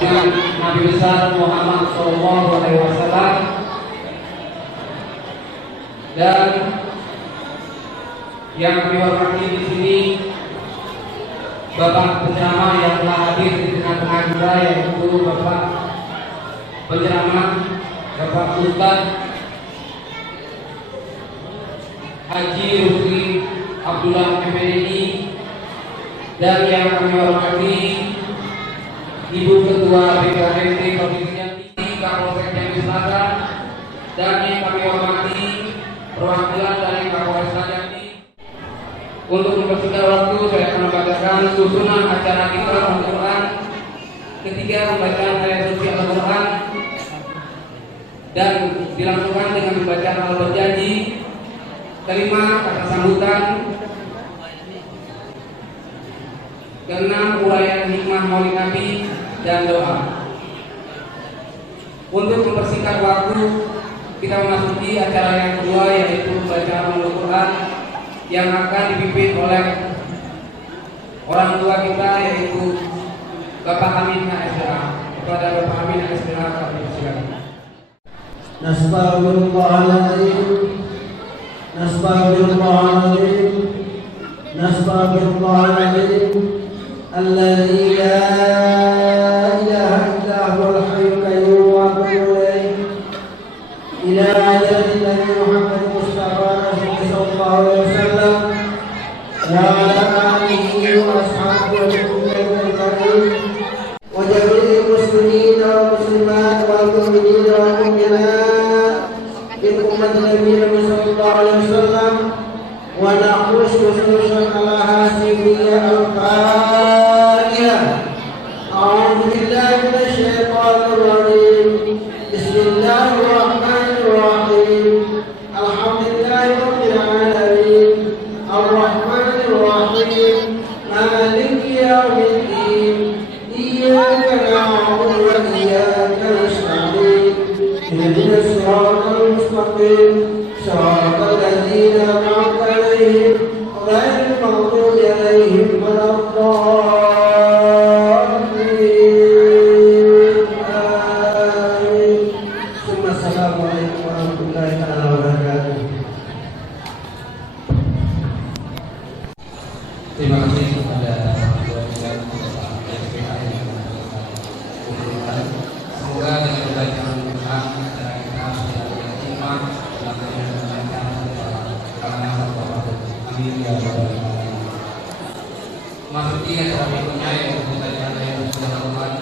dengan Nabi besar Muhammad SAW, dan yang kami hormati di sini Bapak penceramah yang telah hadir di tengah-tengah kita, yaitu Bapak penceramah Bapak Ustaz Haji Rusli Abdullah MPDI, dan yang kami hormati Ibu Ketua BKMT Provinsi Jambi Kapolsek Jambi Selatan, dan yang kami hormati perwakilan dari Kapolres Jambi. Untuk mempersingkat waktu, saya akan membacakan susunan acara kita Al-Quran. Ketiga, pembacaan ayat suci Al-Quran dan dilangsungkan dengan membaca hal berjanji. Kelima, kata sambutan. Keenam, uraian hikmah Maulid Nabi dan doa. Untuk mempersingkat waktu, kita memasuki acara yang kedua, yaitu pembacaan Al-Quran yang akan dipimpin oleh orang tua kita, yaitu Bapak Amin HSDA. Kepada Bapak Amin HSDA kami silakan. Nastaghfirullahaladzim, nastaghfirullahaladzim, nastaghfirullahaladzim, alladzi la ilaha illa huwal hayyul qayyum wa atubu ilaih, ila ajalin Nabi Muhammad Mustafa sallallahu alaihi wasallam wa ala alihi wa ashabihi ajma'in wa jami'il muslimin wal muslimat wal mu'minin wal mu'minat min ummati Nabi sallallahu alaihi wasallam wa naqus khususan ala hasibiyya al-Fatiha. A'udzu billahi minasy syaithanir rajim. Bismillahirrahmanirrahim. Alhamdulillahi rabbil alamin. Ar-Rahmanir Rahim. Maliki yaumiddin. Iyyaka na'budu wa iyyaka nasta'in. Ihdinas siratal mustaqim. Siratal ladzina an'amta 'alaihim ghairil maghdubi 'alaihim waladdallin. Amin. Assalamualaikum warahmatullahi wabarakatuh. Terima kasih kepada semoga dengan bacaan Quran acara kita sudah diterima dalam menjalankan kalangan masyarakat. Amin ya rabbal alamin. Masuki acara berikutnya yaitu pembacaan ayat suci Al-Quran.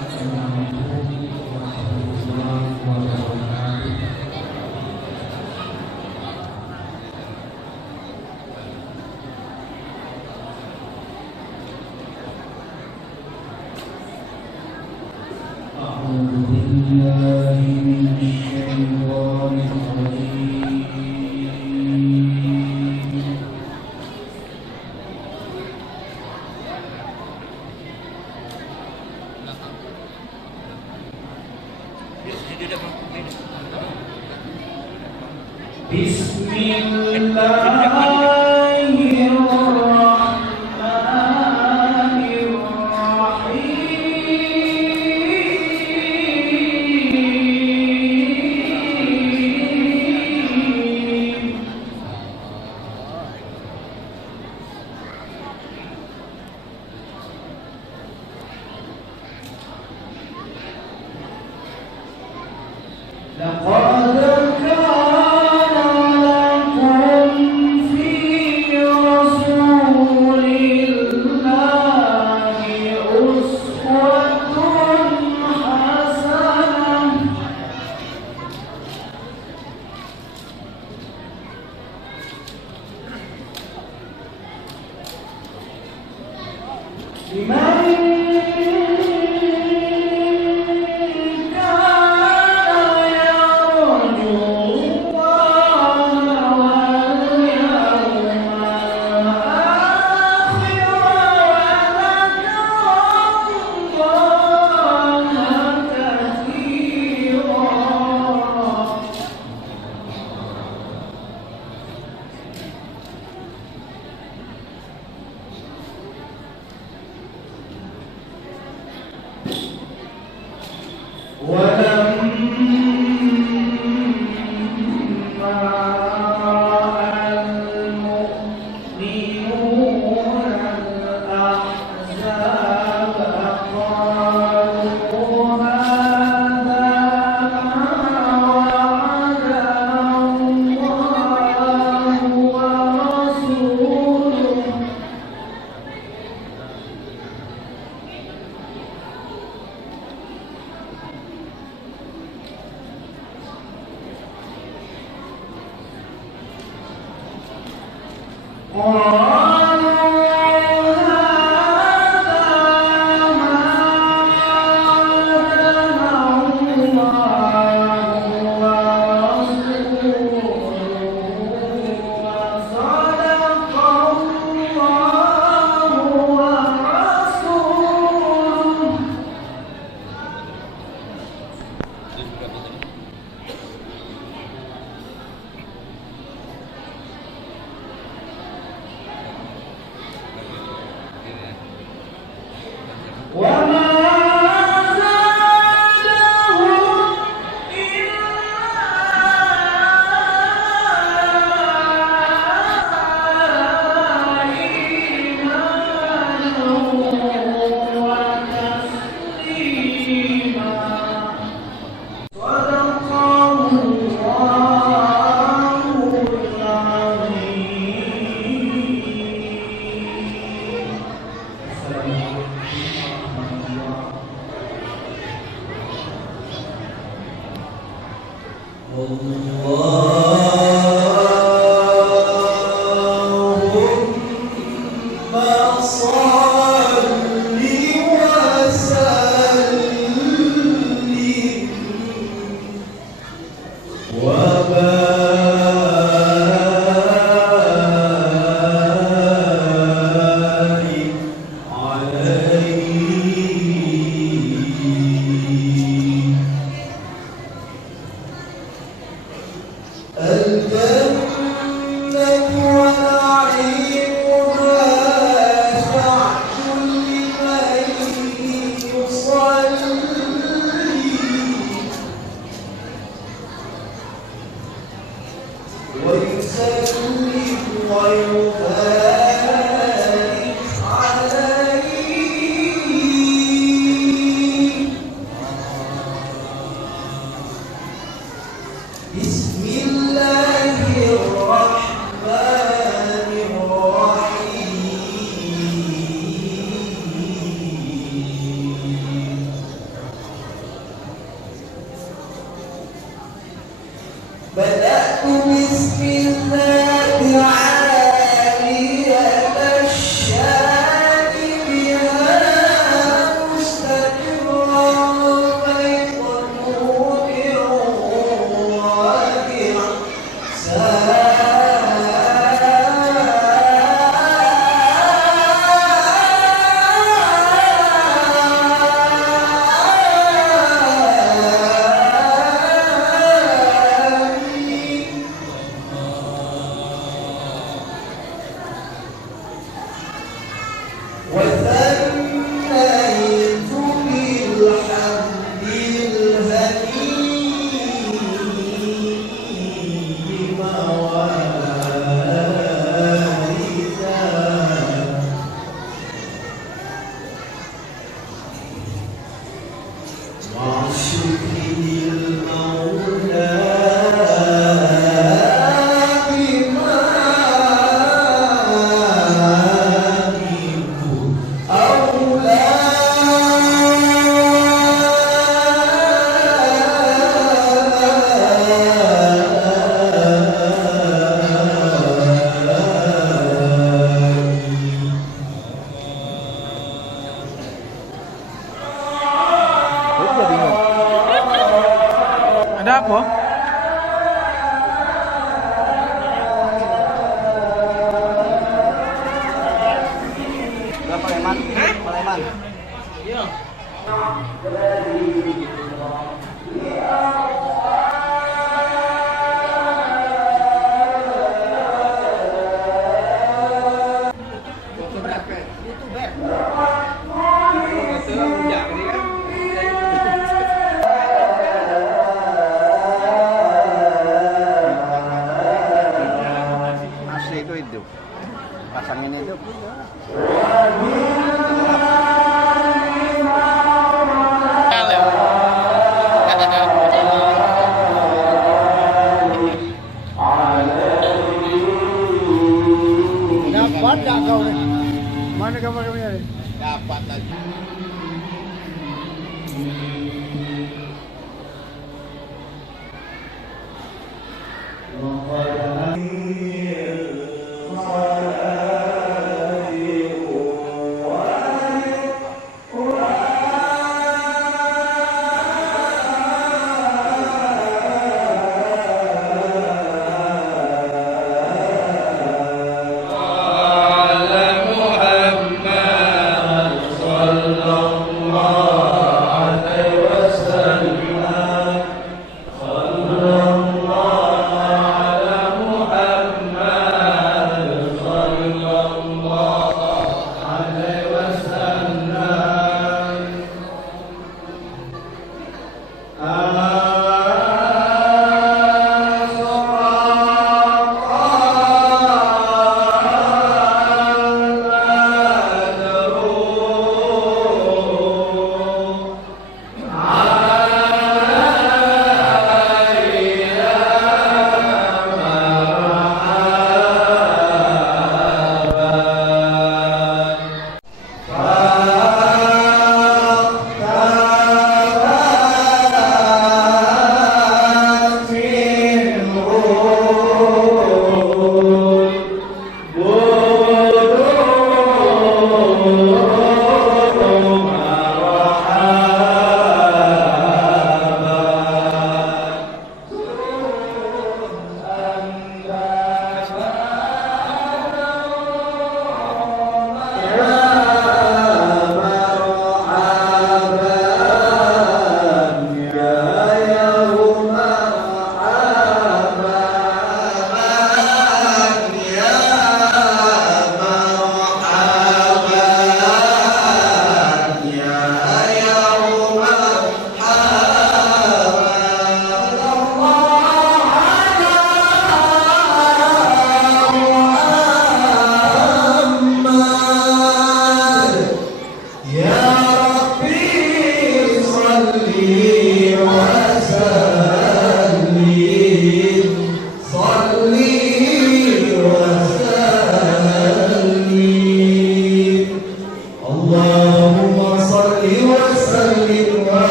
Ada apa? Paleman? Paleman? Iya. Asli itu hidup. Pasangin hidup. Dapat gak kau nih? Mana kamarnya nih? Dapat lagi. Wa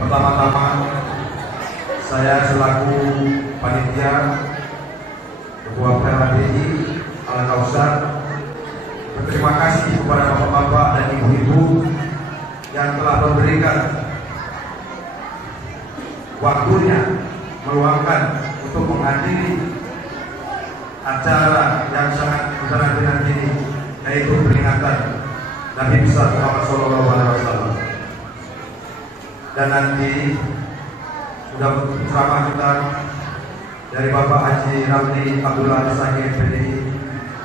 Pertama-tama saya selaku panitia Ketua PHBI Al-Kausar berterima kasih kepada bapak-bapak dan ibu-ibu yang telah memberikan waktunya meluangkan untuk menghadiri acara yang sangat besar ini, yaitu peringatan Nabi besar Muhammad SAW. Dan nanti sudah bersama kita dari Bapak Haji Ramli Abdullah Sahih PDI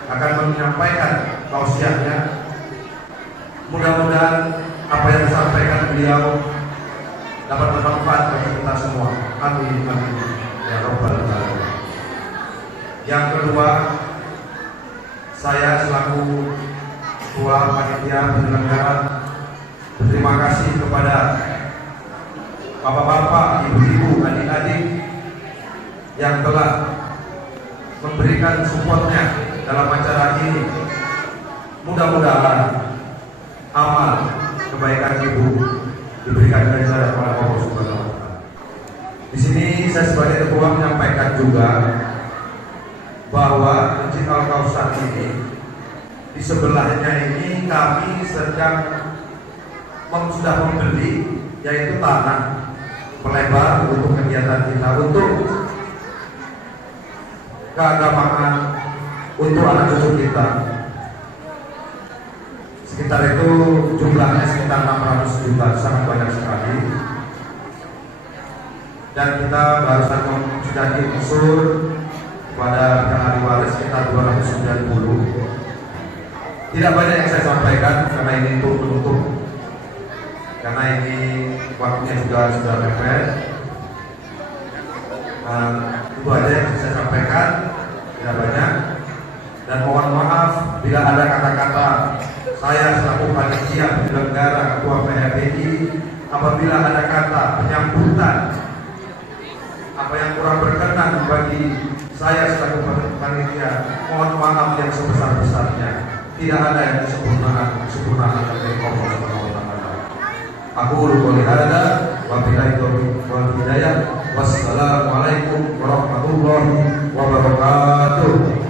akan menyampaikan tausiahnya. Mudah-mudahan apa yang disampaikan beliau dapat bermanfaat bagi kita semua. Amin, amin ya Rabbal Alamin. Yang kedua, saya selaku Ketua Panitia Penyelenggara berterima kasih kepada bapak-bapak, ibu-ibu, adik-adik yang telah memberikan supportnya dalam acara ini. Mudah-mudahan amal kebaikan ibu diberikan ganjaran oleh Allah Subhanahu wa Ta'ala. Di sini saya sebagai ketua menyampaikan juga bahwa Masjid Al-Kausar ini di sebelahnya ini kami sedang sudah membeli, yaitu tanah pelebar untuk kegiatan kita, untuk keagamaan, untuk anak cucu kita. Sekitar itu jumlahnya sekitar 600 juta, sangat banyak sekali. Dan kita barusan sudah diusul pada ahli waris sekitar 290. Tidak banyak yang saya sampaikan karena ini tutup, karena ini waktunya juga sudah mepet. Itu aja yang saya sampaikan, tidak banyak. Dan mohon maaf bila ada kata-kata saya selaku panitia penyelenggara Ketua PHBI, apabila ada kata penyambutan apa yang kurang berkenan bagi saya selaku panitia, mohon maaf yang sebesar-besarnya. Tidak ada yang disempurnakan dari Allah Subhanahu wa Ta'ala. Aku qouli hadza wa billahi taufiq wal hidayah. Wassalamualaikum warahmatullahi wabarakatuh.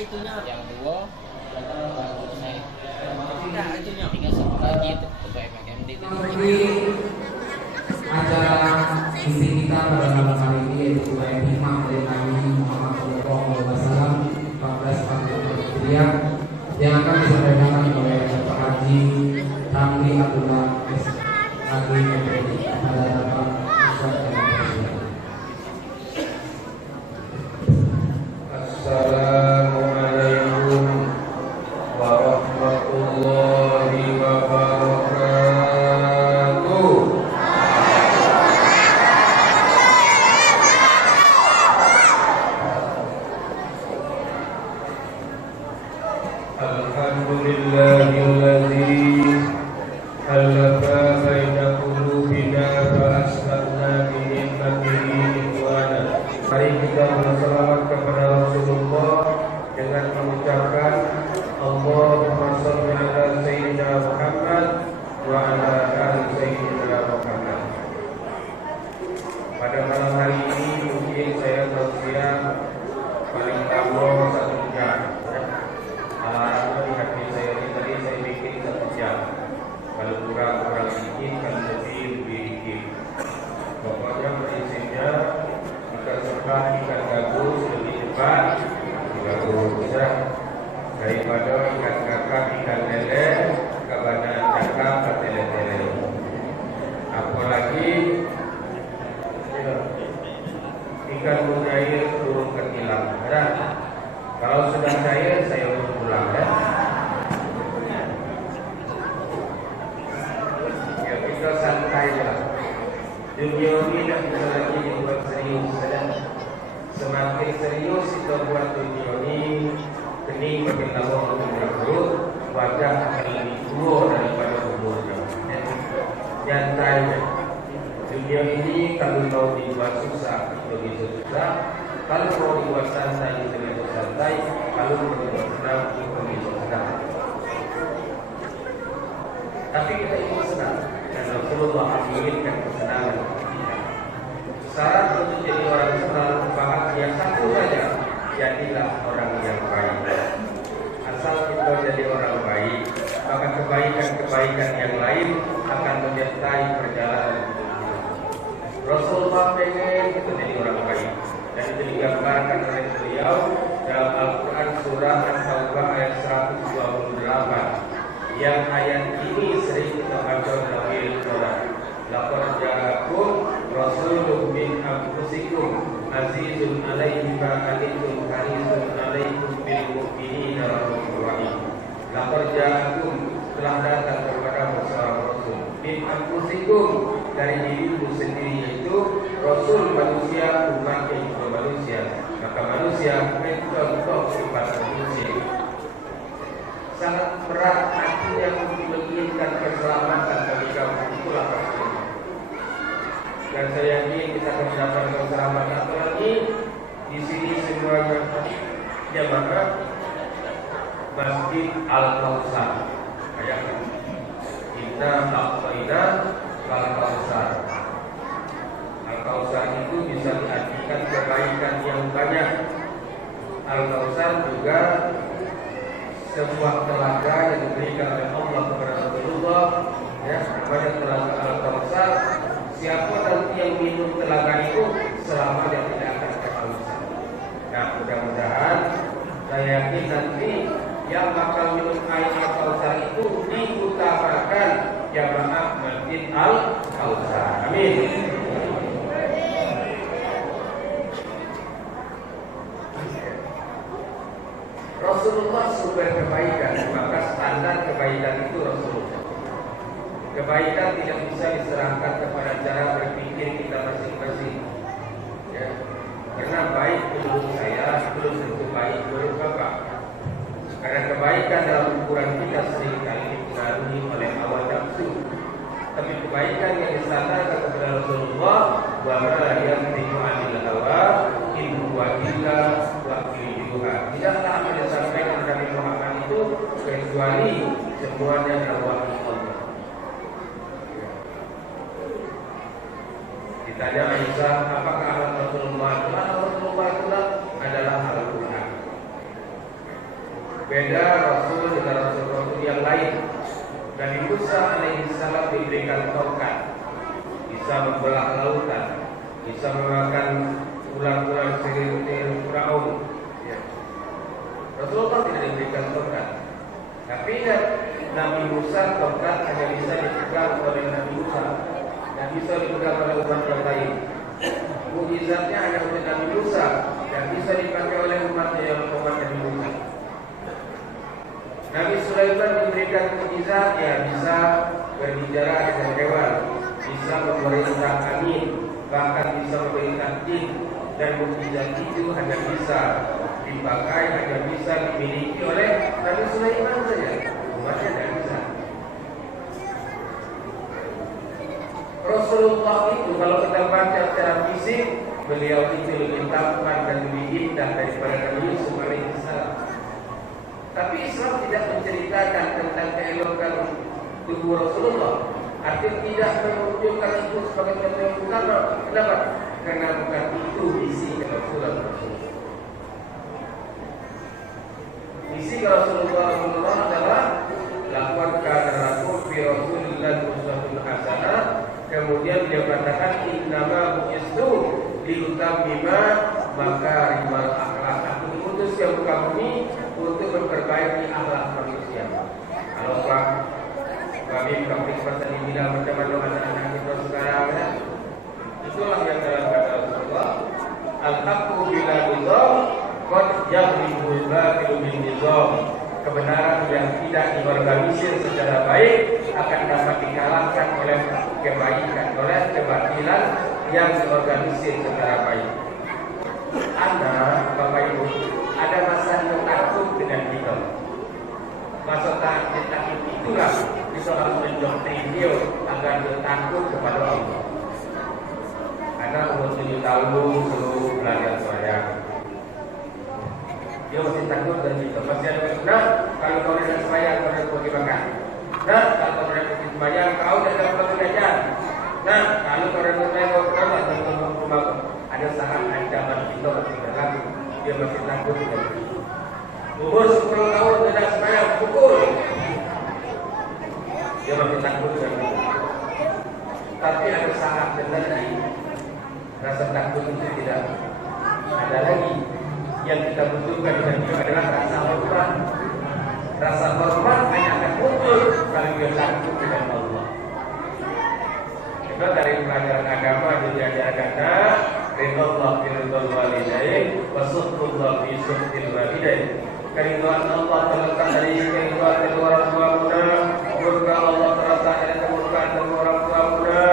itunya. Yang dua saya Enggak, itunya. tinggal satu lagi itu ketua MKMD itu. Lagi acara inti kita pada malam hari ini yaitu UAM Hikmah dari Nabi Muhammad SAW 1440 Hijriah yang akan disampaikan oleh Bapak Haji Tamri Abdullah SAG MPD pada hadapan Ustaz dan Presiden. Assalamualaikum warahmatullahi wabarakatuh. Alhamdulillahilladzi halafa baina qulubina fa asbahna bi ni'matihi ikhwana. Mari kita berselawat kepada Rasulullah dengan mengucapkan Allahumma shalli ala sayyidina Muhammad wa ala ali sayyidina Muhammad. Pada malam hari ini mungkin saya tausiah paling lama 1 jam. Alarmnya di hati saya ini tadi saya bikin 1 jam. Kalau kurang sedikit, kalau lebih dikit. Pokoknya prinsipnya jika suka ikan gabus lebih cepat bagus ya, daripada ikan kakap ikan lele kebanyakan kakap ke tele-tele. Apalagi ya, ikan mujair turun ke kilang ya. Kalau sudah cair saya urus pulang ya. Ya kita santai ya. Dunia ini tidak bisa lagi dibuat serius ya. Semakin serius kita buat dunia ini, kening makin lama makin berkerut, wajah akan lebih tua daripada umurnya. Nyantai ya. Dunia ini kalau mau dibuat susah begitu susah, kalau mau dibuat santai begitu santai, kalau mau dibuat senang begitu senang. Tapi kita ingin senang dan Rasulullah menginginkan kesenangan kita. Syarat untuk jadi orang senang bahagia satu saja, jadilah orang yang baik. Asal kita jadi orang baik, maka kebaikan-kebaikan yang lain akan menyertai perjalanan hidup. Rasulullah pengen kita jadi orang baik, dan itu digambarkan oleh beliau dalam Al-Quran surah An-Taubah ayat 128. Yang ayat ini sering kita baca dalam Al-Quran. Laqad ja'akum rasulun min anfusikum azizun 'alaihi ma anittum harisun 'alaikum bil mu'minina raufur rahim. Laqad ja'akum, telah datang kepada seorang rasul min anfusikum, dari dirimu sendiri, yaitu rasul manusia, umatnya juga manusia, maka manusia mencontoh sifat manusia. Sangat berat artinya untuk menginginkan keselamatan bagi kamu, itulah Rasulullah. Dan saya yakin kita akan mendapatkan keselamatan. Apalagi di sini semuanya jamaah Masjid Al-Kautsar. Ayatnya Inna a'tayna Al-Kautsar. Al-Kautsar itu bisa diartikan kebaikan yang banyak. Al-Kautsar juga sebuah telaga yang diberikan oleh Allah kepada Rasulullah, ya, kepada telaga Al-Kautsar. Siapa nanti yang minum telaga itu selamanya tidak akan kehausan. Nah, mudah-mudahan saya yakin nanti yang bakal minum air Al-Kautsar itu diutamakan jamaah Masjid Al-Kautsar. Amin. Rasulullah sumber kebaikan, maka standar kebaikan itu Rasulullah. Kebaikan tidak bisa diserahkan kepada cara berpikir kita masing-masing. Ya. Karena baik menurut saya belum tentu baik menurut Bapak. Karena kebaikan dalam ukuran kita seringkali dipengaruhi oleh hawa nafsu. Tapi kebaikan yang disandarkan kepada Rasulullah, wa ma yantiqu 'anil hawa in huwa illa wahyuha. Tidaklah apa yang disampaikan Nabi Muhammad itu kecuali semuanya adalah wahyu Allah. Ditanya Aisyah, apakah alat Rasulullah? Alat Rasulullah adalah Al-Quran. Beda Rasul dengan Rasul-Rasul yang lain. Nabi Musa alaihissalam diberikan tongkat, bisa membelah lautan, bisa memakan ular-ular seperti Firaun. Ya. Rasulullah tidak diberikan tongkat. Tapi Nabi Musa tongkat hanya bisa dipegang oleh Nabi Musa, dan bisa dipegang oleh umat yang lain. Mukjizatnya hanya untuk Nabi Musa dan bisa dipakai oleh umatnya yang umat Nabi Musa. Nabi Sulaiman diberikan mukjizat, ya bisa berbicara dengan hewan, bisa memerintah angin, bahkan bisa memerintah jin, dan mukjizat itu hanya bisa dipakai, hanya bisa dimiliki oleh Nabi Sulaiman saja. Umatnya tidak bisa. Rasulullah itu kalau kita baca secara fisik, beliau itu lebih tampan dan lebih indah daripada Nabi Yusuf alaihissalam. Tapi Islam tidak menceritakan tentang keelokan tubuh Rasulullah. Artinya tidak menunjukkan itu sebagai sesuatu yang utama. Kenapa? Karena bukan itu misi Rasulullah. Misi Rasulullah adalah laqad kana lakum fi Rasulillahi uswatun hasanah. Kemudian dia katakan innama bu'istu liutammima makarimal akhlak. Aku diutus ke muka bumi untuk memperbaiki akhlak manusia. Kalau kami kami seperti bilang macam mana anak-anak kita sekarang, ya? Itulah yang dalam kata Rasulullah, al-haqqu bila nizam qad yaghlibu al-batilu bin nizam. Kebenaran yang tidak diorganisir secara baik akan dapat dikalahkan oleh kebaikan, oleh kebatilan yang diorganisir secara baik. Anda, Bapak Ibu, ada masa yang takut dengan kita. Masa takut itulah kita harus mendoktrin dia agar dia takut kepada Allah. Karena umur 7 tahun seluruh belajar sembahyang. Dia masih takut dan kita masih ada nah kalau kau tidak sembahyang kau tidak pergi makan. Nah kalau kau tidak pergi sembahyang kau tidak pergi ngajar. Nah kalau kau tidak sembahyang kau tidak pergi rumah. Ada sangat ancaman kita masih berlaku. Dia masih takut dan umur 10 tahun tidak sembahyang pukul. Dia masih takut dan tapi ada sangat terjadi. Rasa takut itu tidak ada lagi. Yang kita butuhkan dengan dia adalah rasa hormat. Rasa hormat hanya akan muncul kalau dia takut dengan Allah. Itu dari pelajaran agama yang diajarkan ridallah fi ridal walidain wa sukhutullah fi sukhtil walidain. Keridhaan Allah terletak dari keridhaan kedua orang tua muda, murka Allah terletak dari kemurkaan kedua orang tua muda.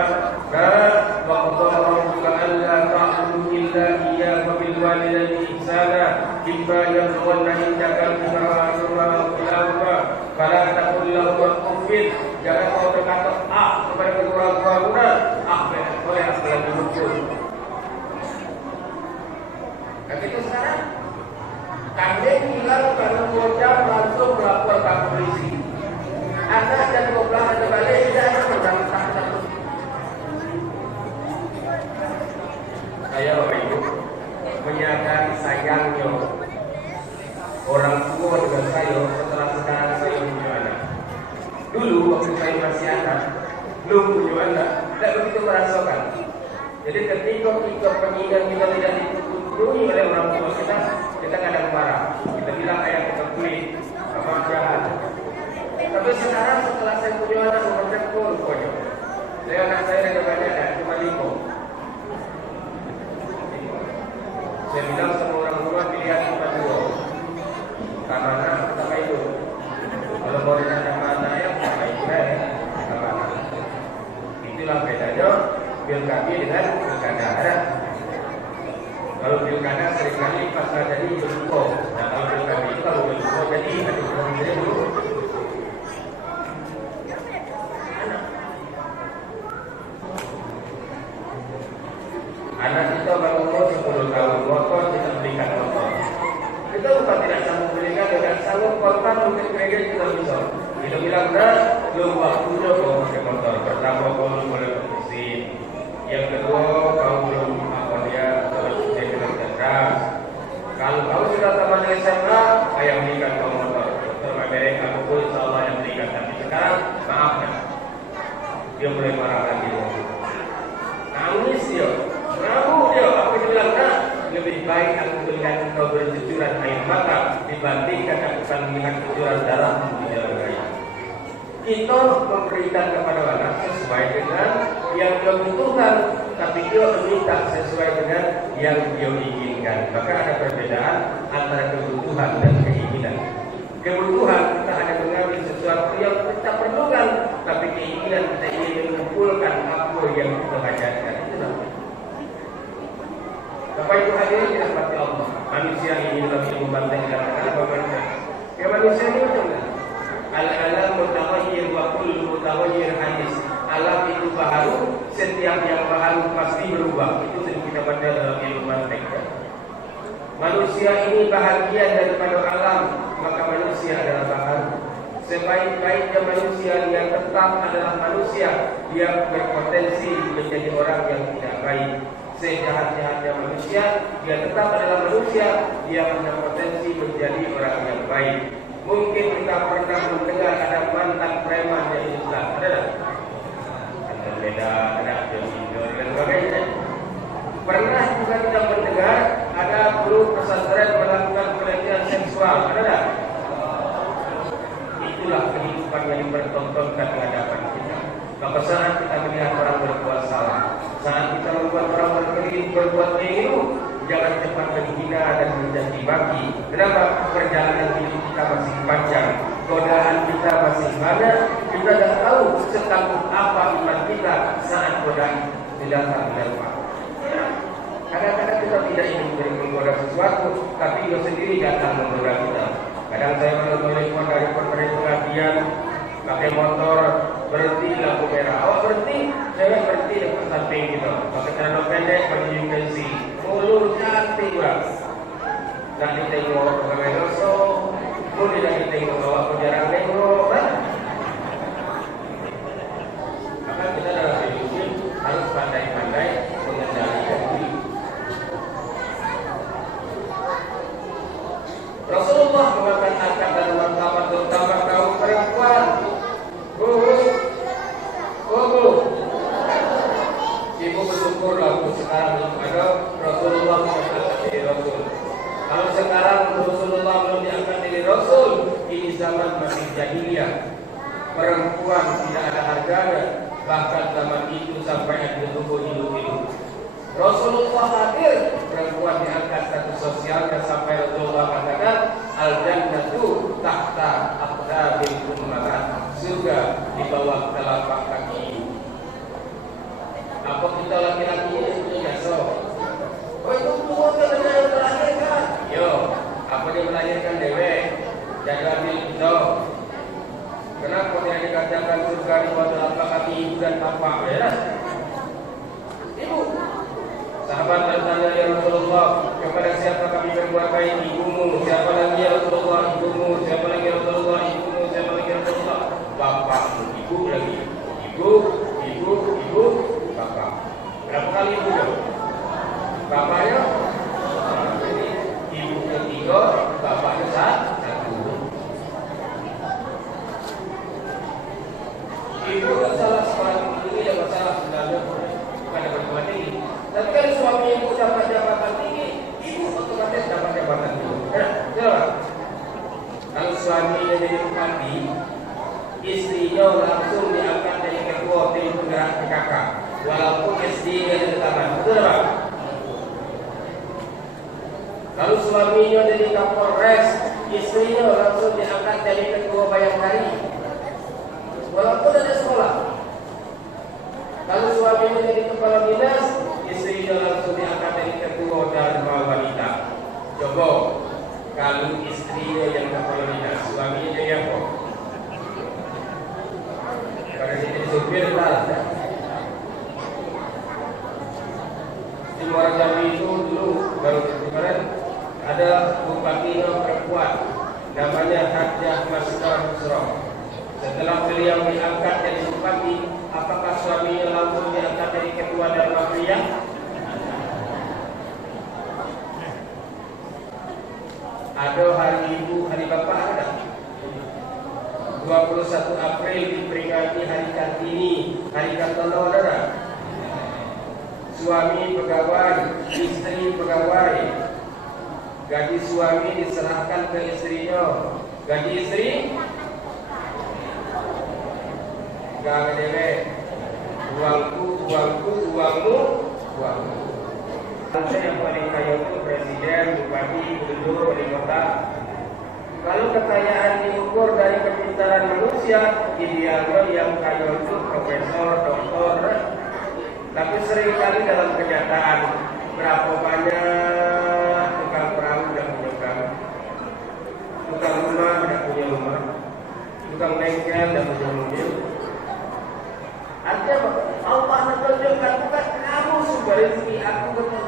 Dan wa qadara rabbuka alla ta'budu illa iyyahu wa bil walidaini ihsana imma yablughanna indaka al-kibara ahaduhuma aw kilahuma fala taqul lahuma uffin. Jangan kau berkata kepada kedua orang tua muda, boleh lagi muncul. Dan itu sekarang kambing hilang karena bocah langsung melapor ke polisi. Anak dan 12 ada balik tidak ada takut. Saya Bapak Ibu menyadari sayangnya orang tua dengan saya setelah sekarang saya punya anak. Dulu waktu saya masih anak, belum punya anak, tidak begitu merasakan. Jadi ketika kita pengingat kita tidak dipenuhi oleh orang tua kita kadang marah. Kita bilang ayah kita kulit, apa jahat. Tapi sekarang setelah saya punya anak umurnya pokoknya. Saya anak saya ada banyak ada cuma 5. Saya bilang semua orang tua pilihan cuma 2. Karena anak pertama itu. Kalau mau dengan sama ayah, sama ibu sama anak. Itulah bedanya pilkada dengan pilkada. Kalau pilkada seringkali pas jadi bersuko. Nah kalau pilkada itu kalau bersuko jadi ada yang dulu. Anak kita baru umur 10 tahun, motor kita belikan motor. Kita bukan tidak sanggup belikan dengan sanggup kontan mungkin kredit kita bisa. Kita bilang belum waktunya kau pakai motor. Pertama kau belum boleh bermesin. Yang kedua kau belum kalau kau sudah tamat SMA, ayah belikan kau motor. Dia mulai marah lagi. Nangis dia, ragu dia. Apa dia bilang? Nah, lebih baik aku melihat engkau bercucuran air mata dibandingkan aku akan melihat cucuran darah di jalan raya. Kita memberikan kepada anak sesuai dengan yang dia butuhkan, tapi dia meminta sesuai dengan yang dia inginkan. Maka ada perbedaan antara kebutuhan dan keinginan. Kebutuhan kita hanya mengambil sesuatu yang kita perlukan, tapi keinginan kita ingin mengumpulkan apa yang kita hajatkan. Itu namanya. Bapak Ibu hadirin dirahmati Allah. Manusia ini dalam ilmu banteng dikatakan bahwa manusia ini betul. Al-alam mutaghayyir wa kullu mutaghayyir hadis. Alam itu baharu, setiap yang baharu pasti berubah. Itu sering kita baca dalam ilmu banteng. Manusia ini bahagian daripada alam, maka manusia adalah baharu. Sebaik-baiknya manusia yang tetap adalah manusia, dia berpotensi menjadi orang yang tidak baik. Sejahat-jahatnya manusia, dia tetap adalah manusia, dia punya potensi menjadi orang yang baik. Mungkin kita pernah mendengar ada mantan preman yang Islam, ada tak? Ada beda, ada jodoh dan sebagainya. Pernah juga kita mendengar ada guru pesantren melakukan pelecehan seksual, ada tak? Itulah kehidupan yang dipertontonkan di hadapan kita. Maka saat kita melihat orang berbuat salah, saat kita membuat orang berbuat keliru, jangan cepat menghina dan mencaci maki. Kenapa? Perjalanan hidup kita masih panjang, godaan kita masih banyak. Kita tidak tahu setangguh apa iman kita saat godaan datang lewat. Kadang-kadang kita tidak ingin menggoda sesuatu, tapi dia sendiri datang menggoda kita. Kadang saya menelepon dari pengajian, pakai motor, berhenti lampu merah. Awak berhenti, saya berhenti depan samping gitu. Pakai celana pendek, baju pensi, mulut cantik bang. Nak ditengok pakai doso, pun tidak ditengok awak pun jarang tengok, kan? Maka kita dalam hidup ini harus pandai-pandai mengendalikan diri. Rasulullah mengatakan dalam martabat terutama kaum perempuan. Bu, ibu bersyukurlah sekarang ada Rasulullah mengangkat diri Rasul. Kalau sekarang Rasulullah belum diangkat diri Rasul, ini zaman masih jahiliyah. Perempuan tidak ada harganya, bahkan zaman itu sampai ada hidup-hidup. Rasulullah hadir, perempuan diangkat status sosialnya sampai Rasulullah katakan al-jannatu tahta aqdabil ummahat, surga di bawah telapak kaki. Apa kita laki-laki ini punya so? Oh itu tua kan yang melahirkan. Yo, apa dia melahirkan dewek? Jaga diri kita. Kenapa dia dikatakan surga di bawah telapak kaki ibu dan bapak? Ya, ibu. Sahabat bertanya ya Rasulullah, kepada siapa kami berbuat baik? Ibumu. Siapa lagi ya Rasulullah? Ibumu. Siapa lagi ya Rasulullah? Ibumu. Siapa lagi ya Rasulullah? Bapakmu. Ibu lagi. Ibu, bapak. Berapa kali ibu dong? Bapaknya? Jadi ibu ketiga, bapaknya satu. Ibu tak salah seperti ini, yang masalah sebenarnya pada berbuat ini. Tapi kalau suami ibu dapat jabatan tinggi, ibu otomatis dapat jabatan tinggi. Jelas? Kalau suaminya jadi bupati, istrinya langsung diangkat dari ketua tim penggerak PKK, walaupun SD-nya di taman. Betul tak? Kalau suaminya jadi Kapolres, istrinya langsung diangkat dari ketua Bayangkari, walaupun ada sekolah. Kalau suaminya jadi kepala dinas, istrinya langsung diangkat dari ketua Dharma Wanita. Coba kalau istrinya yang kepala dinas, suaminya jadi apa? Karena dia jadi supir lah. Di Muara Jambi itu dulu baru kemarin ada bupatinya perempuan, namanya Hajjah Maskar Husro. Setelah beliau diangkat jadi bupati, apakah suaminya langsung diangkat dari ketua Dharma Pria? Ada hari ibu, hari bapak ada? 21 April diperingati Hari Kartini, Hari Kartono, saudara. Suami pegawai, istri pegawai. Gaji suami diserahkan ke istrinya. Gaji istri gak dewe. Uangku, uangmu, uangmu. Saya yang paling kaya itu presiden, bupati, gubernur, wali kota. Kalau kekayaan diukur dari kepintaran manusia, idealnya yang kaya itu profesor, doktor. Tapi seringkali dalam kenyataan, berapa banyak tukang perahu tidak punya perahu, tukang rumah tidak punya rumah, tukang bengkel tidak punya mobil. Artinya Allah menunjukkan bukan kamu sumber rezeki, aku betul.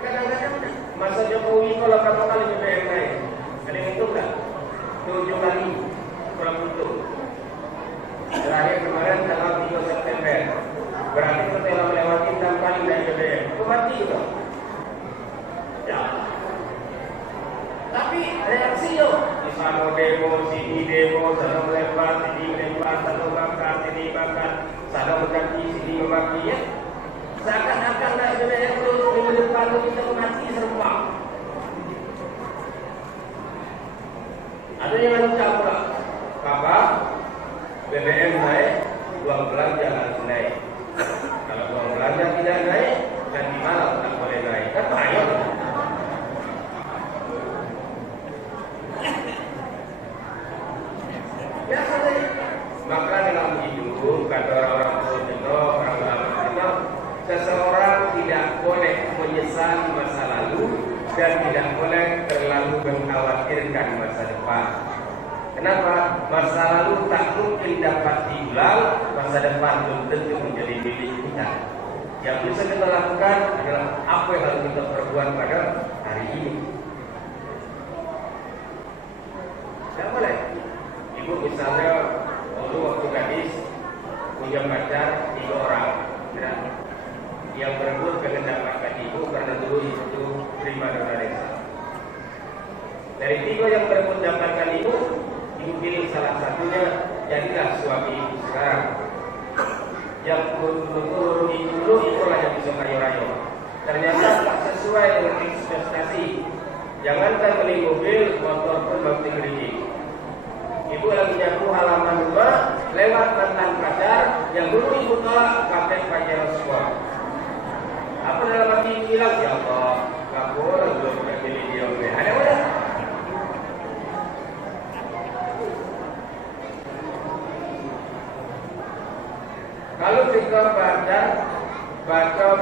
Kadang-kadang masa Jokowi kalau berapa kali BBM naik? Ada yang hitung nggak? 7 kali kurang hitung. Terakhir kemarin tanggal 3 September. Berarti kita telah melewati 6 kali naik BBM. Itu mati gitu. Ya. Tapi reaksinya di sana demo, sini demo, sana melempar, sini melempar, sana bakar, sini bakar, sana mengganti, sini memaki ya. Seakan-akan naik BBM terus minggu depan kita mati serempak. Ada yang mengucap pula, kabar BBM naik, uang belanja harus naik. Kalau uang belanja tidak naik, nanti malam tak boleh naik. Kan bahaya. Biasa saja. Maka dalam hidup, kata orang-orang Sunda, orang lama kita, seseorang tidak boleh menyesali masa lalu dan tidak boleh terlalu mengkhawatirkan masa depan. Kenapa? Masa lalu tak mungkin dapat diulang, masa depan belum tentu menjadi milik kita. Yang bisa kita lakukan adalah apa yang harus kita perbuat pada hari ini. Tidak boleh. Ibu misalnya dulu waktu gadis punya pacar 3 orang. Ya. Yang berebut pengen dapatkan ibu karena dulu ibu itu prima dona desa. Dari 3 yang berebut dapatkan ibu pilih salah satunya, jadilah suami ibu sekarang. Yang turun ibu dulu, itulah yang bisa rayo-rayo. Ternyata tak sesuai dengan ekspektasi. Jangankan beli mobil, motor pun masih beli. Ibu lagi nyapu halaman rumah, lewat mantan pacar, yang dulu ibu tolak pakai pacar semua. Apa dalam hati bilang, ya Allah, gak boleh belum punya pilih dia. Ada mana? Kalau kita baca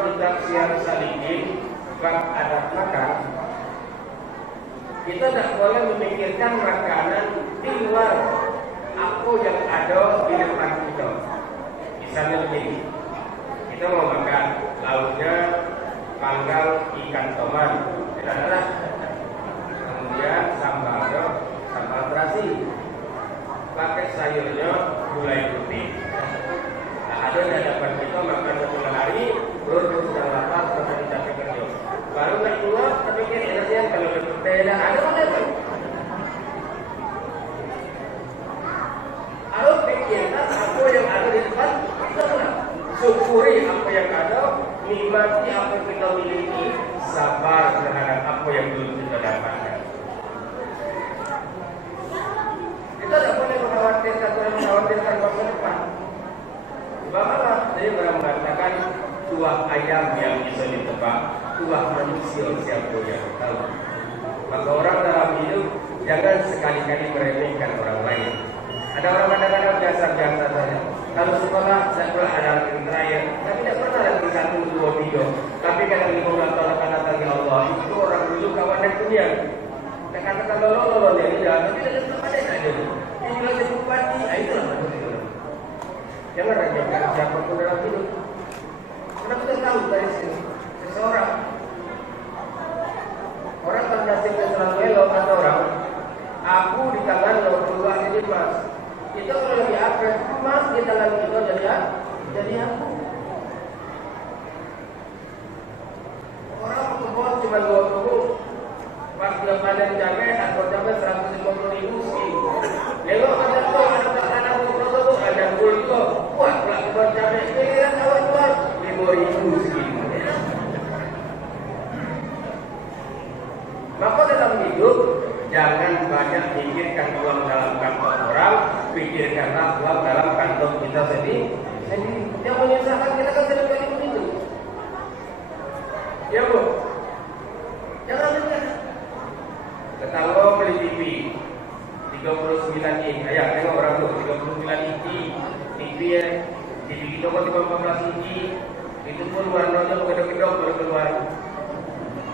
kitab Syiar Salikin, bab adab makan, kita tak boleh memikirkan makanan di luar apa yang ada di depan kita. Misalnya begini, kita mau makan lauknya panggang ikan tomat, kemudian sambalnya sambal terasi, pakai sayurnya gulai putih. Ada di hadapan kita makan setengah hari, perut sedang lapar, sampai capek kerja. Baru nak keluar, tapi kan enaknya kalau berbeda ada mana kan? Harus pikirkan apa yang ada di depan kita mana? Syukuri apa yang ada, nikmati apa yang kita miliki, sabar terhadap apa yang belum kita dapatkan. Kita tidak boleh mengkhawatirkan masa depan. Bagaimana? Jadi orang mengatakan tuah ayam yang bisa ditebak, tuah manusia siapa yang tahu. Maka orang dalam hidup jangan sekali-kali meremehkan orang lain. Ada orang kadang-kadang biasa-biasa saja. Kalau sekolah, saya pernah ada yang terakhir, tapi tidak pernah lagi 1, 2 video. Tapi kadang ibu mengatakan ya Allah, itu orang dulu kawan yang punya. Dan katakan lolo dia tidak, tapi tidak sempat ada saja. Ini lagi bupati, itulah manusia. Jangan rajakan siapapun dalam hidup. Karena kita tahu dari sini seseorang orang kan nasibnya selalu elok atau orang aku di tangan lo keluar jadi emas. Itu kalau lagi apa? Emas di tangan kita jadi aku. Orang kebun cuma 2 kebun, waktu punya panen cabai, atau cabai 150.000 sekilo. Nengok ada tu, ada tanah tu, ada kulto, buat pula kebun cabai. Kira awak jual 5.000 sekilo. Maka dalam hidup jangan banyak pikirkan uang dalam kantong orang, pikirkanlah uang dalam kantong kita sendiri. Yang menyusahkan kita kan sering kali begitu. Ya Bu, jangan lupa. Tetangga beli TV 39 inch. Ayah tengok orang tu 39 inch TV ya. TV kita kok 14 inch. Itu pun warnanya kedok-kedok baru keluar.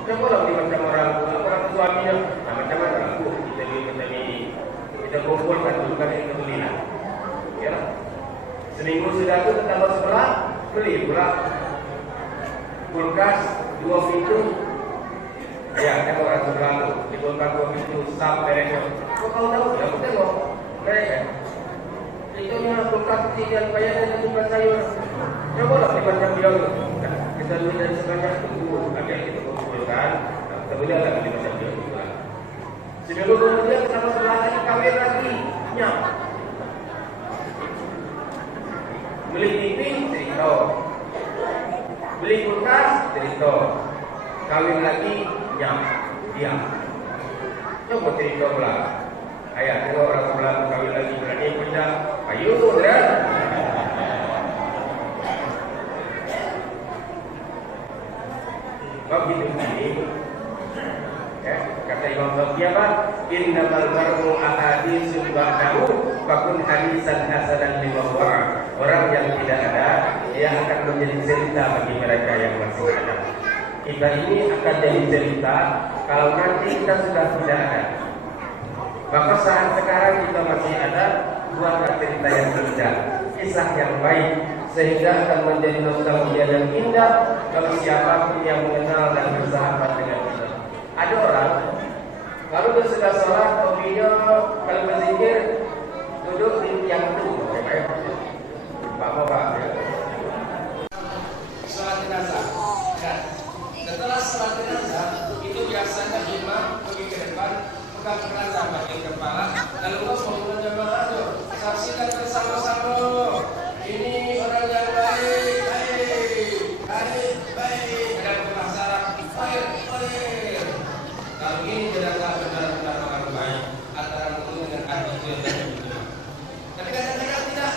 Coba lah macam orang suaminya. Nah macam mana aku kita beli kita kumpulkan dulu kan kita beli lah. Ya lah. Seminggu sudah tu tetangga sebelah beli pula kulkas 2 pintu. Ya, tengok orang sebelah tu di kulkas 2 pintu sub mereka. Kau tahu? Ya, aku tengok mereka. Itu nya kulkas kecil yang bayar dengan jumlah sayur. Coba lah macam dia tu. Kita beli dari sebanyak tunggu agak kita kumpulkan. Kemudian lah beli macam dia tu. Seminggu kemudian sama sebelah lagi kawin lagi. Nyam. Beli TV cerita, beli kulkas cerita, kawin lagi nyam, diam. Coba cerita pula. Ayah tengok orang sebelah kawin lagi berani pindah, ayo kan? Bab hidup ini, ya, kata Imam Syafi'i apa? Innamal mar'u ahaditsun ba'dahu fakun hadisan hasanan liwawara. Orang yang tidak ada, dia akan menjadi cerita bagi mereka yang masih ada. Kita ini akan jadi cerita kalau nanti kita sudah tidak ada. Maka saat sekarang kita masih ada, buatlah cerita yang indah, kisah yang baik, sehingga akan menjadi nostalgia yang indah bagi siapapun yang mengenal dan bersahabat dengan kita. Ada orang kalau dia sudah sholat, hobinya kalau berzikir duduk di tiang tu, bapak ya. Sholat jenazah. Dan setelah sholat jenazah itu biasanya imam pergi ke depan, pegang jenazah bagian kepala, lalu ngomong jamaah tu, saksikan bersama-sama. Ini orang yang baik, baik. Dan bermasalah, baik. Kalau ini jenazah benar-benar orang baik, antara mu'min dengan ahli yang benar. Tapi kadang-kadang tidak.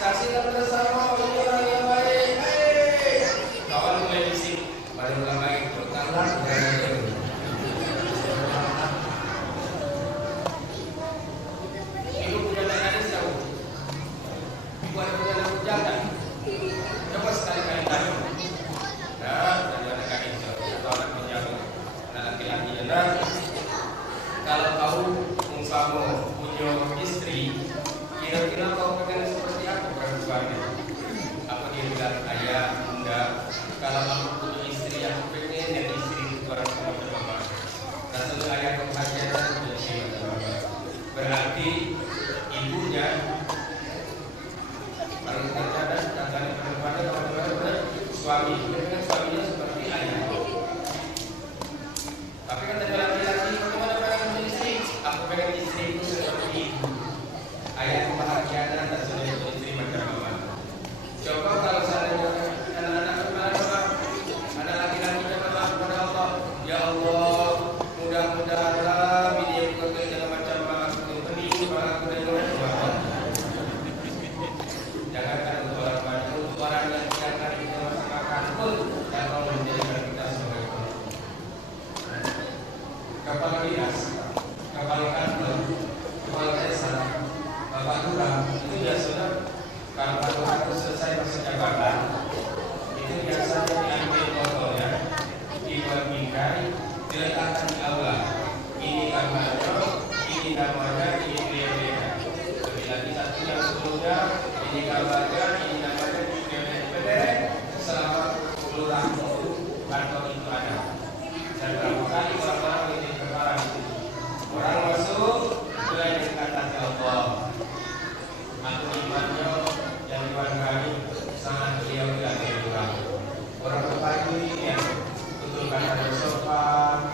Saksikan bersama ini orang yang baik. Kawan mulai bisik, baru mulai baik. Bertanglah dengan ibu punya anak hadis tahu. Ibu ada punya anak jaga. Coba sekali-kali tanya. Nah, dari anak hadis atau anak penjaga, anak laki-laki dan kalau kau umpama punya istri, kira-kira kau pengen seperti apa pada suami? Apa dia bilang ayah, bunda? Kalau aku punya istri, aku pengen dan istri itu orang semua mama. Lalu ayah kebahagiaan dan punya istri mama. Berarti ibunya kalau kita cadang katanya pada teman-teman suami itu dengan suaminya seperti ayah. Tapi kan tadi laki-laki bagaimana pengen istri? Aku pengen istri itu seperti ibu. Ayah kebahagiaan dan sudah istri macam mama. Coba kalau seandainya anak-anak berdoa, anak laki-laki berdoa kepada Allah, ya Allah, mudah-mudahan dia bekerja dengan macam mama aku ini, mama aku dengan mama. Jangan kan untuk orang banyak, untuk orang yang tiada kita masih makan pun, dan Allah menjadikan kita sebagai kepala dinas, kepala kantor, kepala desa, bapak lurah, itu biasanya kalau baru selesai masa jabatan, itu biasanya diambil fotonya, dibuat bingkai, diletakkan di aula. Ini namanya, ini beliau-beliau. Lebih lagi satu yang sebelumnya, ini gambarnya, ini namanya, ini beliau-beliau. Selama lurah itu kantor itu ada. Dan berapa kali orang-orang ini kepala itu. Orang masuk, mulai dengan kata Allah. Aku imannya yang diwarnai sangat beliau dan orang berpagi ya betul kata sopan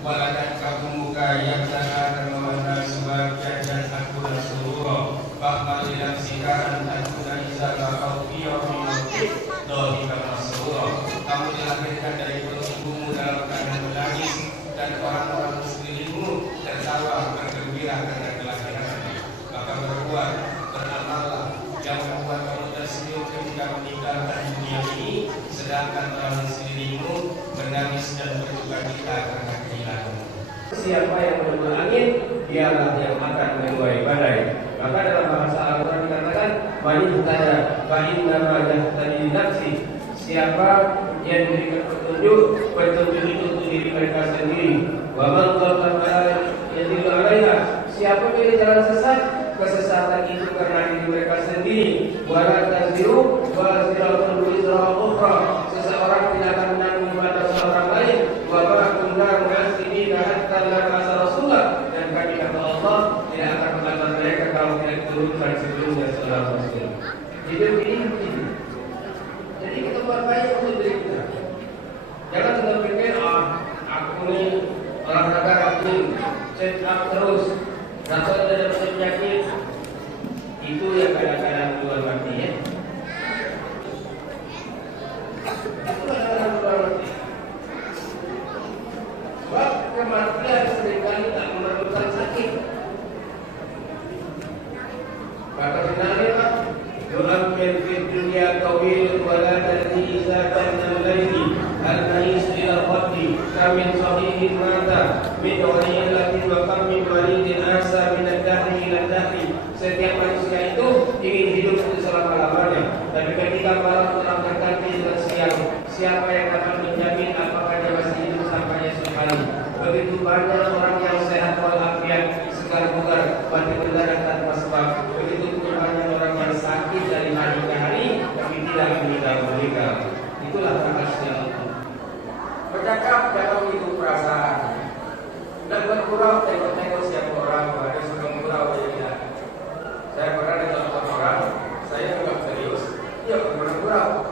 walakat kabumuka yang sana termawana sebagian dan aku rasulullah bahwa dilaksikan aku dan isyarat kau dohi rasulullah. Kamu dilahirkan dari perut ibumu dalam keadaan menangis dan orang-orang muslimmu tertawa bergembira karena kelahiranmu. Maka berbuat beramallah yang membuat kamu tersenyum ketika meninggalkan dunia ini, sedangkan orang sekelilingmu menangis dan berduka-cita karena kehilanganmu. Siapa yang menunggu angin, dialah yang akan menuai badai. Maka dalam bahasa Al-Quran dikatakan, "Wanitana fa'inna yahtadi nafsi." Siapa yang diberikan petunjuk, petunjuk itu untuk diri mereka sendiri. Wa man dhalla yadillu 'alaiha. Siapa yang jalan sesat, kesesatan itu karena diri mereka sendiri. Wa la taziru wa ziratun wizra ukhra. Seseorang tidak akan menanggung pada seorang lain. Wa ma kunna mu'azzibina hatta nab'atha rasulah. Dan kami kata Allah tidak akan mengazab mereka kalau tidak diturunkan sebelumnya seorang rasul. Hidup ini begini. Jadi kita buat baik untuk diri kita. Jangan kita pikir, aku ini olahraga rajin, set up terus, rasa ada penyakit. Itu yang kadang-kadang keluar mati ya. Itu kadang-kadang keluar mati. Sebab kematian seringkali tak memerlukan sakit. Kata sebenarnya, doa fil dunia tawil wala tadri izatan al-laili al-nais ila qaddi kamin sahihin mata min waliyatin wa kam min walidin asa min ad-dahri ila ad-dahri. Setiap manusia itu ingin hidup untuk selama-lamanya, tapi ketika malam telah berganti dengan siang, siapa yang akan menjamin apakah dia masih hidup sampai esok hari? Begitu banyak orang yang sehat walafiat, segar bugar, mati mendadak tanpa sebab. Begitu banyak orang yang sakit dari hari ke hari, tapi tidak meninggal. Itulah rahasia Allah. Bercakap jangan begitu perasaan. Dan bergurau tengok-tengok siapa orang, ada suka gurau dia tidak. Saya pernah ditolong orang, saya juga serius, dia bergurau.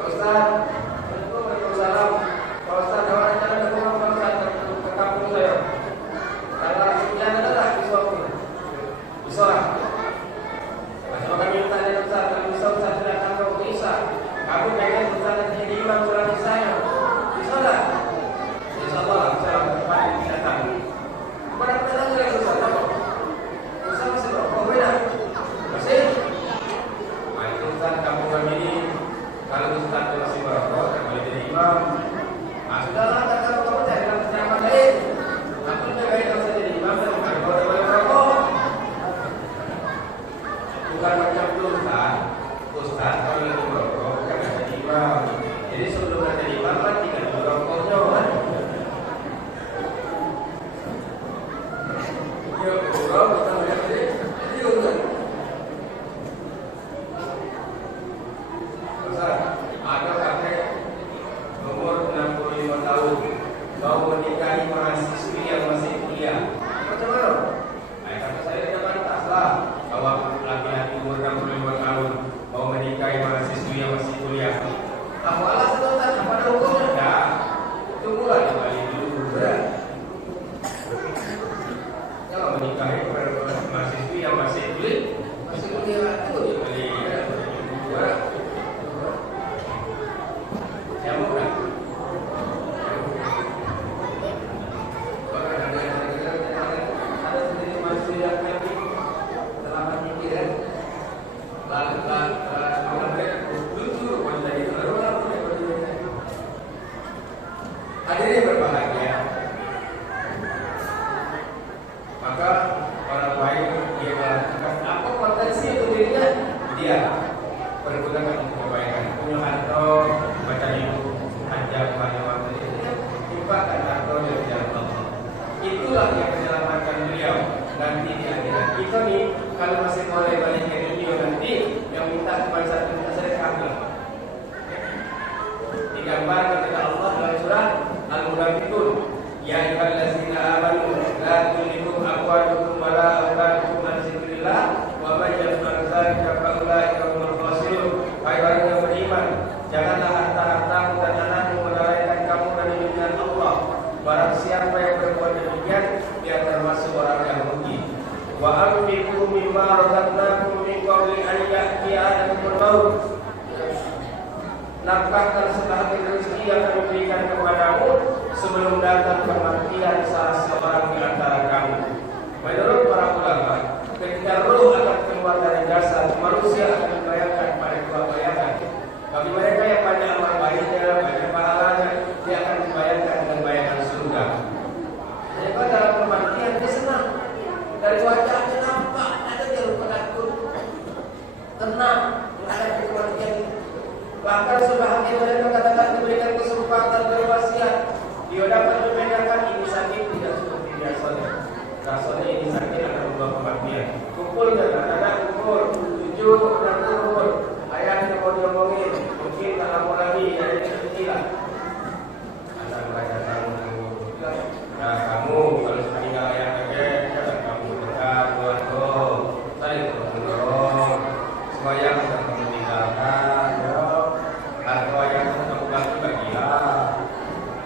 Pak Ustaz, Waalaikumsalam. Pak Ustaz, ada rencana ketemu Pak Ustaz ke kampung saya. Tanggal 9 adalah besok lah. Kalau kami minta dari Ustaz, kami bisa Ustaz tidak akan kamu bisa. Kamu pengen Ustaz jadi imam surat saya. Bisa tak? Insya Allah bisa lah. Cepat datang. Pada datang dari Ustaz apa? Ustaz masih berapa beda? Masih? Nah itu Ustaz kampung kami ini. Kalau Ustaz masih berapa, tak boleh jadi imam. Nah sudahlah, tak tahu kamu cari dalam ceramah lain. Aku tidak baik kalau saya jadi imam dan kalau boleh berapa? Bukan macam itu Ustaz kalau lagi merokok kan ada imam. Jadi sebelum ada imam kan tidak merokoknya kan. Ya kurang kita lihat deh. Ini Ustaz. Ustaz, ada kakek umur 65 tahun mau menikahi mahasiswi yang masih kuliah. Macam mana? Kata saya tidak pantas lah. Kalau laki-laki umur 65 tahun mau menikahi mahasiswi yang masih kuliah. Apa alasan Ustaz? Apa ada hukumnya? Tidak. Tunggulah dia balik dulu. Jangan menikahi mahasiswi yang masih kuliah. Masih kuliah itu dia balik. Siapa bukan? Ada sendiri mahasiswi yang kami selamat mikir ya. Hadirin berbahagia. Maka orang baik dia melakukan apa potensi untuk dirinya, dia pergunakan untuk kebaikan. Punya kantor, baca ibu, ajak pada ini, timpakan kantor dari jalan Allah. Itulah yang menyelamatkan beliau nanti di akhirat. Kita nih kalau masih boleh balik ke dunia nanti, yang minta cuma satu minta sedekah. Digambarkan oleh Allah dalam surat Al-Munafiqun, ya ayyuhallazina amanu la tulhikum amwalukum wa la auladukum an dzikrillah wa man yaf'al dzalika fa ulaika humul khasirun. Hai orang yang beriman, janganlah harta-hartamu dan anakmu melalaikan kamu dari dunia Allah. mimma razaqnakum min qabli an ya'tiya ahadakumul maut. Nafkahkan sebahagian rezeki yang kami berikan kepadamu sebelum datang kematian salah seorang di antara kamu. Menurut para ulama, ketika roh akan keluar dari jasad, manusia akan dibayangkan pada dua bayangan. Bagi mereka yang banyak amal baiknya, banyak pahalanya, dia akan dibayangkan dengan bayangan surga. Jadi dalam kematian dia senang. Dari wajahnya nampak ada dia lupa takut, tenang menghadapi kematian. Bahkan sebahagian mereka katakan diberikan kesempatan berwasiat. Dia dapat membedakan ini sakit tidak seperti biasanya. Rasanya ini sakit akan berubah kematian. Kumpul dan anak kumpul, cucu dan kumpul. Ayahnya mau diomongin, mungkin tak lama lagi dari kecil-kecilan. Anak mereka kamu, nah kamu kalau meninggal ayah kakek, jangan kamu dekat, doa saling dorong, supaya kita meninggalkan, atau ayah kamu bagi bagilah.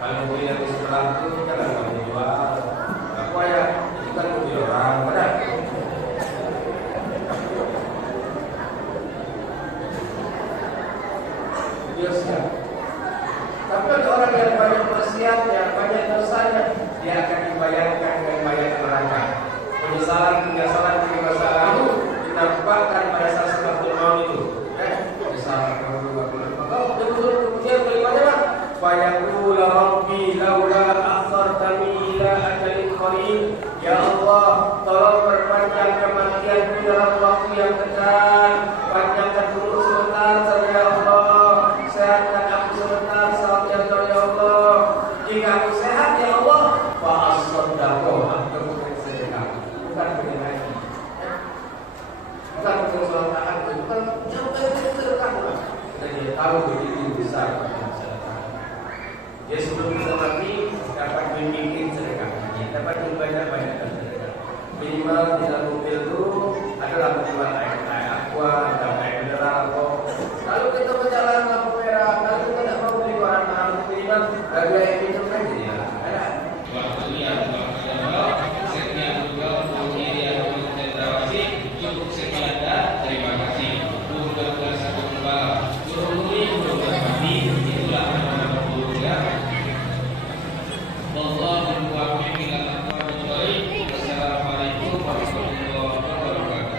Kalau beli dari sebelah itu jangan kamu jual. Aku ayah itu kan mobil orang, benar? Tapi orang yang banyak maksiatnya, banyak dosanya, dia akan dibayangkan dengan banyak neraka. Penyesalan di masa lalu dinampakkan pada saat sebelum maut itu. Penyesalan betul kemudian kalimatnya apa? Fayaqulu rabbi laula akhartani ila ajalin qarib. Ya Allah, tolong perpanjang kematianku dalam waktu yang dekat. Panjangkan umur sebentar saja ya Allah. Sehatkan aku sebentar saja ya Allah. Jika aku sehat ya Allah, fa as-sadaqah, aku bukan sedekah, bukan lagi. Bukan kesulitan aku, bukan yang penting sedekah. Dan dia tahu begitu besar sedekah. Dia sebelum bisa mati dapat membimbing sedekah, dapat banyak sedekah. Minimal di dalam mobil itu adalah menjual air aqua dan air mineral. Kalau kita berjalan lampu merah, kalau kita tidak mau beli barang mahal, minimal harga yang minum kan jadi ada. Waktunya sekian juga untuk diri atau konsentrasi cukup sekian dan terima kasih. Untuk satu kembali suruh untuk berbagi itulah nama buruknya. Wallahu muwaffiq ila aqwamit thoriq. Wassalamualaikum warahmatullahi wabarakatuh.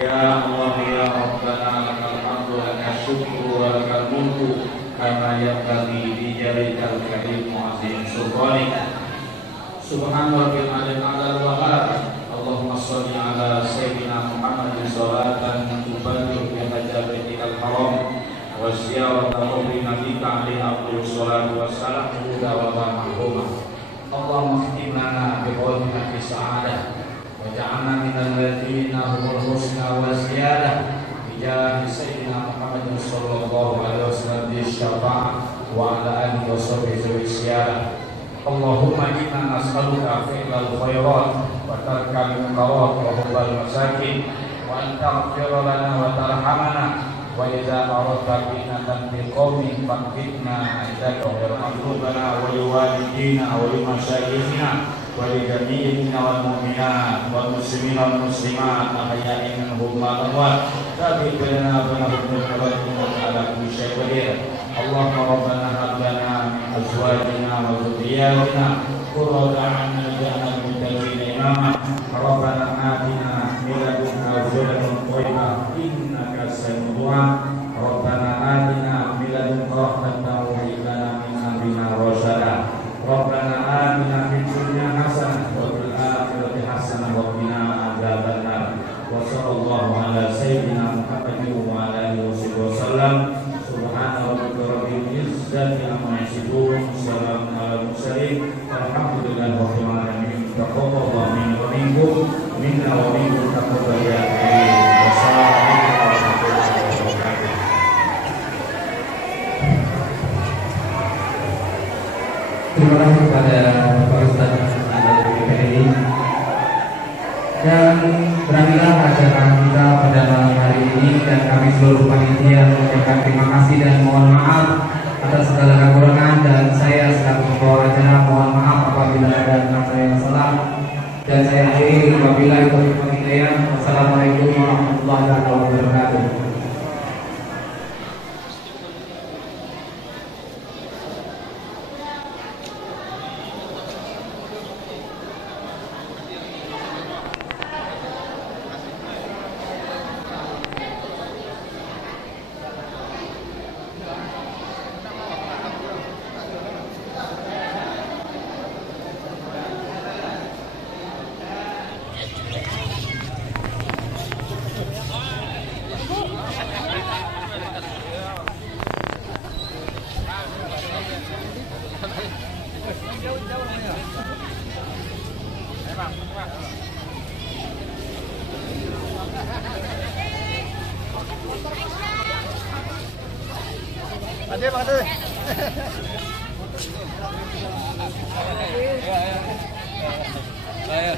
Ya Allah ya Rabbana lakal hamdu lakal syukru wa lakal mulku kama yanbaghi li jalikal karim mu'azzim sultanik. Subhan rabbil alim alal wahab. Allahumma sholli ala sayyidina Muhammadin sholatan tuballighu bi hajatikal haram wa ziyarata qabri nabiyika alaihi afdhalus sholatu wassalam wa mahmumah. Allahumma khtim lana bi qawli sa'adah syafa'ah wa ala alihi wa sahbihi wasallam. Allahumma inna nas'aluka fi'lal khairat wa tarkal munkarat wa hubbal masakin wa an taghfira lana wa tarhamana wa idza aradta bina tantiqamin faqitna idza warhamna wa liwalidina wa limasyayikhina wa lijami'ina wal mu'minat wal muslimina wal muslimat ahya'i minhum wa amwat tabi lana wa nahnu ala kulli syai'in qadir. Allahumma rabbana hab lana min azwajina wa dhurriyyatina qurrata a'yunin waj'alna lil muttaqina imama. Rabbana atina min ladunka dhurriyyatan thayyibah innaka sami'ud du'a. Rabbana atina min ladunka rahmatan wa hab lana min amrina rasyada. Rabbana atina fid dunya hasanah wa fil akhirati hasanah wa qina adzabannar. Wa sallallahu ala sayyidina Muhammadin wa ala alihi wasallam. Subhana rabbika rabbil izzati amma yasifun, salamun alal mursalin, walhamdulillahi rabbil alamin. Taqabbalallahu minna wa minkum, minna wa minkum taqabbal ya karim. Wassalamualaikum warahmatullahi wabarakatuh. Terima kasih kepada Pak Ustadz PPNI. Dan berakhirlah acara kita pada malam hari ini, dan kami seluruh panitia mengucapkan terima kasih dan mohon maaf atas segala kekurangan, dan saya selaku pembawa acara mohon maaf apabila ada kata yang salah, dan saya akhiri apabila itu hidayah. Wassalamualaikum warahmatullahi wabarakatuh. Ayo.